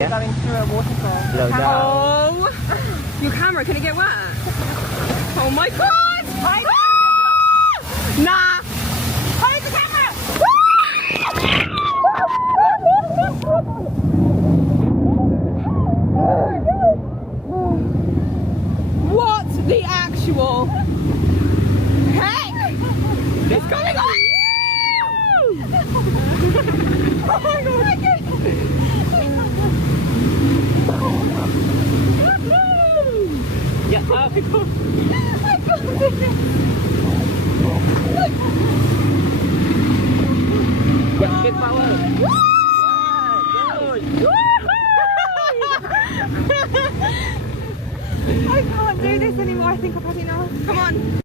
Going through a waterfall. Slow down. Oh, your camera, can it get wet? Oh my god! Nah! Hold the camera! What the actual heck is going on? Oh my god! Yeah, up. Get power. I can't do this anymore. I think I've had enough. Come on.